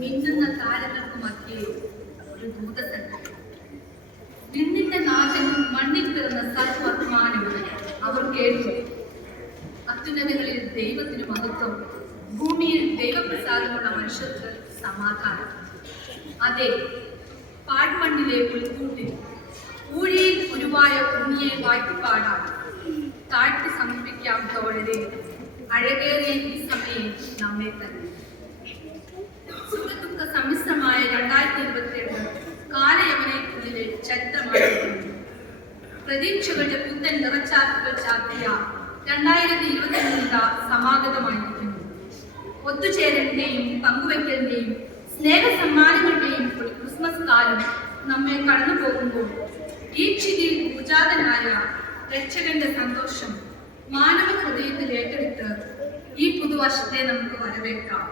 മിന്നുന്ന താരങ്ങൾക്ക് മധ്യേ ഒരു ദൂതസംഘം. വിണ്ണിന്റെ നാഥൻ മണ്ണിൽ പിറന്ന സൽവർത്തമാനം അവർ കേട്ടു. അത്യുന്നതങ്ങളിൽ ദൈവത്തിന് മഹത്വം, ഭൂമിയിൽ ദൈവപ്രസാദമുള്ള മനുഷ്യർക്ക് സമാധാനം. അതെ, പാഴ്മണ്ണിലെ പുൽക്കൂട്ടിൽ ഊഴിയിൽ ഉരുവായ ഉണ്ണിയെ വാഴ്ത്തിപ്പാടാം, താഴ്ത്തി സമർപ്പിക്കാം തോഴരെ അഴകേറിയ ഈ സമയം നമ്മെ തന്നെ. സുഖദുഃഖ സമ്മിശ്രമായ 2022 കാലയവനയ്ക്കുള്ളിലെ ചരിത്രമായിരുന്നു. പ്രതീക്ഷകളുടെ പുത്തൻ നിറച്ചാർത്തുകൾ ചാർത്തിയ 2023 സമാഗതമായിരിക്കുന്നു. ഒത്തുചേരലിന്റെയും പങ്കുവയ്ക്കലിന്റെയും സ്നേഹസമ്മാനങ്ങളുടെയും ഒരു ക്രിസ്മസ് കാലം നമ്മെ കടന്നു പോകുമ്പോൾ ഈ ക്ഷിതിയിൽ ഉജാതനായ രക്ഷകന്റെ സന്തോഷം മാനവ ഹൃദയത്തിൽ ഏറ്റെടുത്ത് ഈ പുതുവർഷത്തെ നമുക്ക് വരവേൽക്കാം.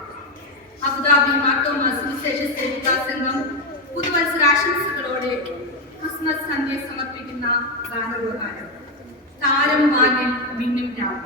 അബുദാബി മാർത്തോമ സുവിശേഷ സേവികാ സംഘം പുതുവത്സരാശംസകളോടെ ക്രിസ്മസ് സന്ധ്യ സമർപ്പിക്കുന്ന ഗാനോപഹാരം താരം വാനിൽ മിന്നും രാവ്.